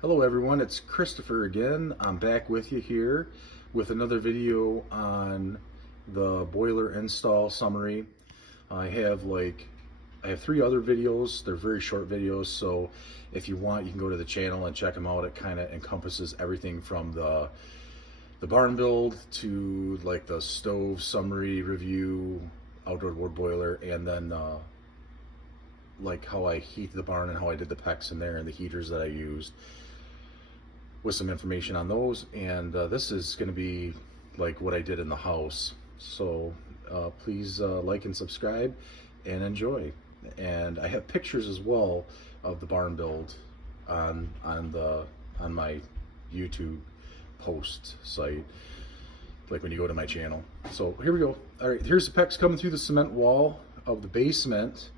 Hello everyone, it's Christopher again. I'm back with you here with another video on the boiler install summary. I have three other videos. They're very short videos, so if you want you can go to the channel and check them out. It kind of encompasses everything from the barn build to like the stove summary review, outdoor wood boiler, and then like how I heat the barn and how I did the PEX in there and the heaters that I used, with some information on those. And this is going to be like what I did in the house. So please like and subscribe and enjoy. And I have pictures as well of the barn build on my YouTube post site, like when you go to my channel. So here we go. All right, here's the PEX coming through the cement wall of the basement,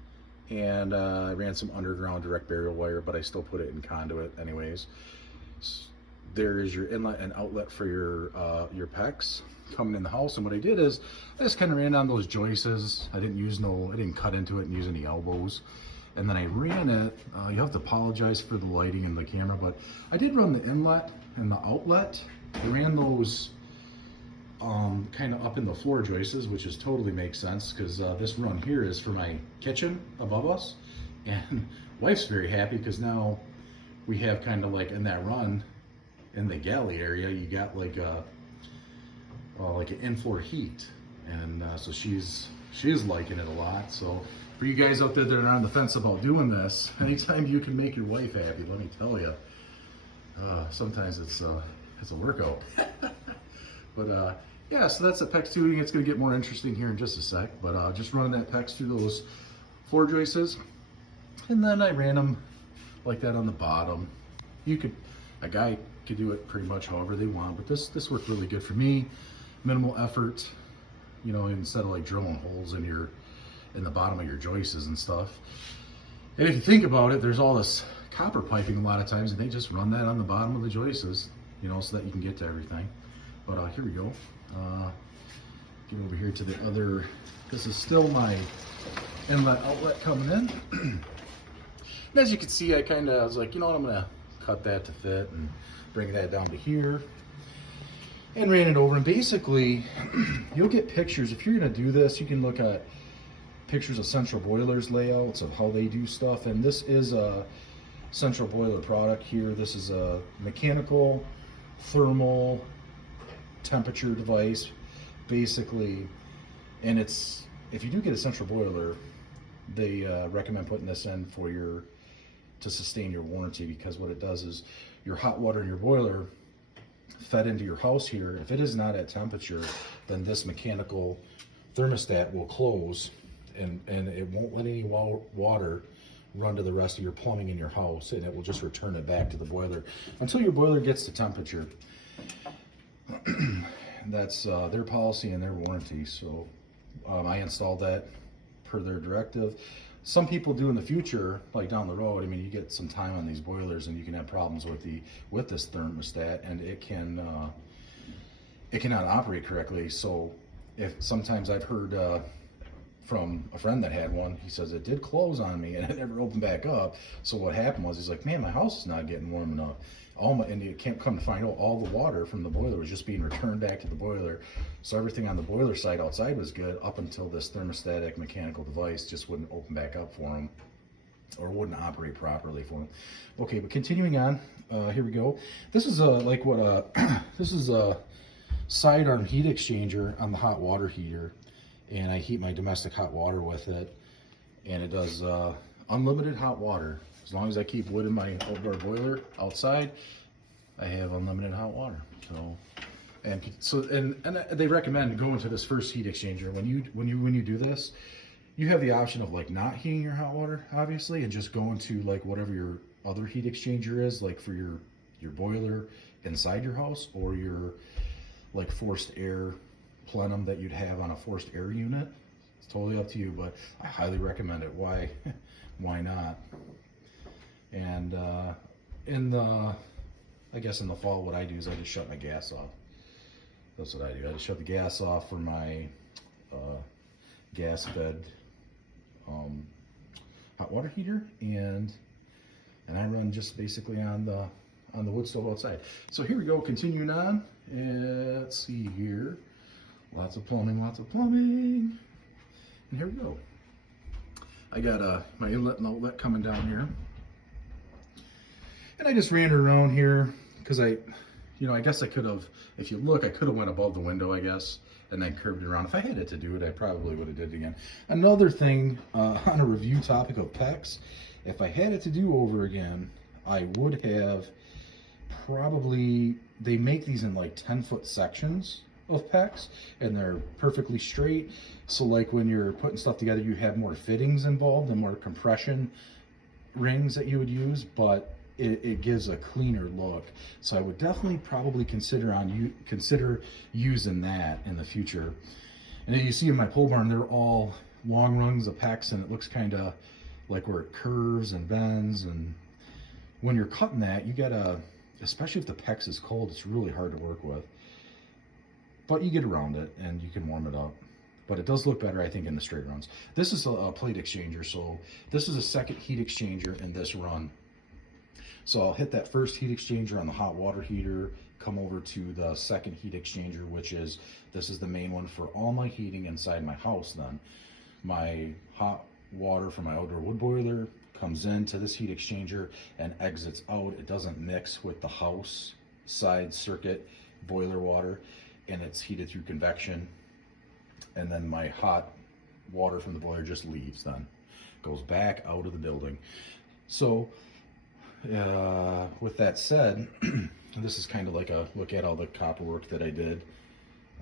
and I ran some underground direct burial wire, but I still put it in conduit anyways. There is your inlet and outlet for your PEX coming in the house. And what I did is I just kind of ran down those joists. I didn't cut into it and use any elbows. And then I ran it. You have to apologize for the lighting in the camera, but I did run the inlet and the outlet. I ran those kind of up in the floor joists, which is totally makes sense because this run here is for my kitchen above us. And wife's very happy because now we have kind of like in that run in the galley area, you got like an in-floor heat, and so she's liking it a lot. So for you guys out there that are on the fence about doing this, anytime you can make your wife happy, let me tell you, sometimes it's a workout. But yeah, so that's the PEX tubing. It's going to get more interesting here in just a sec, but just running that PEX through those floor joists, and then I ran them like that on the bottom. A guy could do it pretty much however they want, but this worked really good for me. Minimal effort, you know, instead of like drilling holes in the bottom of your joists and stuff. And if you think about it, there's all this copper piping a lot of times, and they just run that on the bottom of the joists, you know, so that you can get to everything. But here we go. Get over here to the other. This is still my inlet outlet coming in. And as you can see, I was like, you know what, I'm gonna cut that to fit and bring that down to here, and ran it over. And basically you'll get pictures if you're gonna do this. You can look at pictures of Central Boiler's layouts of how they do stuff, and this is a Central Boiler product here. This is a mechanical thermal temperature device basically, and it's, if you do get a Central Boiler, they recommend putting this in to sustain your warranty, because what it does is your hot water in your boiler fed into your house here, if it is not at temperature, then this mechanical thermostat will close, and it won't let any water run to the rest of your plumbing in your house, and it will just return it back to the boiler until your boiler gets to temperature. That's their policy and their warranty. So I installed that per their directive. Some people do in the future, like down the road. I mean, you get some time on these boilers, and you can have problems with this thermostat, and it cannot operate correctly. So sometimes I've heard from a friend that had one, he says it did close on me and it never opened back up. So what happened was, he's like, man, my house is not getting warm enough. And you can't come to find out, all the water from the boiler was just being returned back to the boiler. So everything on the boiler side outside was good up until this thermostatic mechanical device just wouldn't open back up for him, or wouldn't operate properly for him. Okay, but continuing on, here we go. This is this is a sidearm heat exchanger on the hot water heater, and I heat my domestic hot water with it, and it does unlimited hot water. As long as I keep wood in my outdoor boiler outside, I have unlimited hot water. And they recommend going to this first heat exchanger. When you do this, you have the option of like not heating your hot water, obviously, and just going to like whatever your other heat exchanger is, like for your boiler inside your house, or your like forced air plenum that you'd have on a forced air unit. It's totally up to you, but I highly recommend it. Why not? And I guess in the fall, what I do is I just shut my gas off. That's what I do. I just shut the gas off for my gas fed hot water heater, and I run just basically on the on the wood stove outside. So here we go, continuing on. And let's see here. Lots of plumbing, lots of plumbing. And here we go. I got my inlet and outlet coming down here. And I just ran it around here because I guess I could have, if you look, I could have went above the window, I guess, and then curved it around. If I had it to do it, I probably would have did it again. Another thing on a review topic of PEX, if I had it to do over again, I would have probably, they make these in like 10-foot sections of PEX, and they're perfectly straight. So like when you're putting stuff together, you have more fittings involved and more compression rings that you would use, but it gives a cleaner look. So I would definitely probably consider using that in the future. And then you see in my pole barn, they're all long rungs of PEX, and it looks kind of like where it curves and bends. And when you're cutting that, you gotta, especially if the PEX is cold, it's really hard to work with. But you get around it and you can warm it up. But it does look better, I think, in the straight runs. This is a plate exchanger, so this is a second heat exchanger in this run. So I'll hit that first heat exchanger on the hot water heater, come over to the second heat exchanger, which is, this is the main one for all my heating inside my house then. My hot water from my outdoor wood boiler comes into this heat exchanger and exits out. It doesn't mix with the house side circuit boiler water, and it's heated through convection. And then my hot water from the boiler just leaves then, goes back out of the building. So with that said, this is kind of like a look at all the copper work that I did,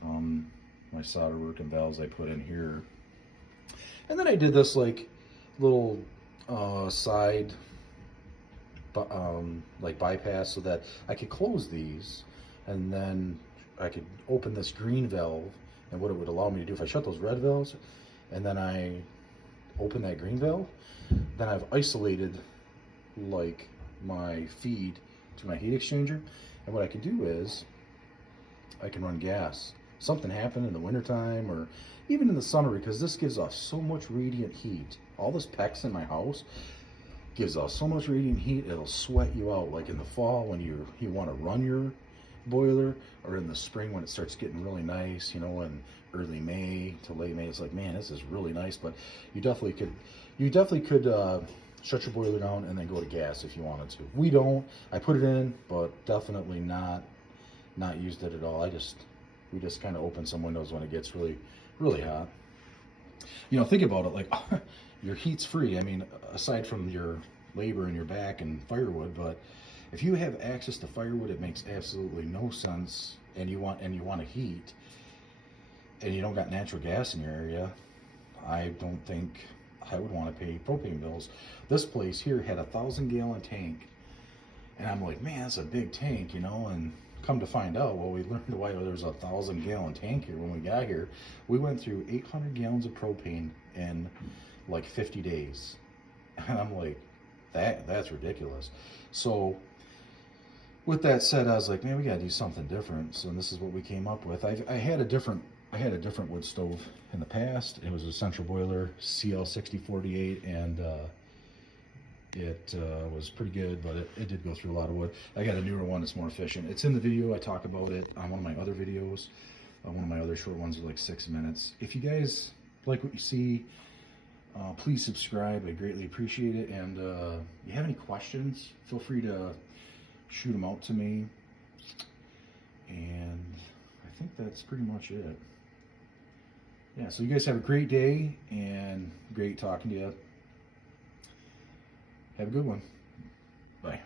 my solder work and valves I put in here. And then I did this like little side like bypass so that I could close these, and then I could open this green valve. And what it would allow me to do, if I shut those red valves and then I open that green valve, then I've isolated like my feed to my heat exchanger. And what I can do is I can run gas. Something happened in the wintertime or even in the summer, because this gives off so much radiant heat. All this PEX in my house gives off so much radiant heat, it'll sweat you out. Like in the fall when you want to run your boiler, or in the spring when it starts getting really nice, you know, in early May to late May, it's like, man, this is really nice. But you definitely could shut your boiler down and then go to gas if you wanted to. We don't. I put it in, but definitely not used it at all. We just kind of open some windows when it gets really, really hot. You know, think about it, like your heat's free. I mean, aside from your labor and your back and firewood, but if you have access to firewood, it makes absolutely no sense, and you want to heat, and you don't got natural gas in your area, I don't think I would want to pay propane bills. This place here had a 1,000-gallon tank, and I'm like, man, that's a big tank, you know. And come to find out, well, we learned why there's a 1,000-gallon tank here when we got here. We went through 800 gallons of propane in like 50 days, and I'm like, that's ridiculous. So with that said, I was like, man, we gotta do something different. So this is what we came up with. I had a different wood stove in the past. It was a central boiler, CL6048, and it was pretty good, but it did go through a lot of wood. I got a newer one that's more efficient. It's in the video. I talk about it on one of my other videos. One of my other short ones are like 6 minutes. If you guys like what you see, please subscribe. I greatly appreciate it. And if you have any questions, feel free to shoot them out to me. And I think that's pretty much it. Yeah, so you guys have a great day, and great talking to you. Have a good one. Bye.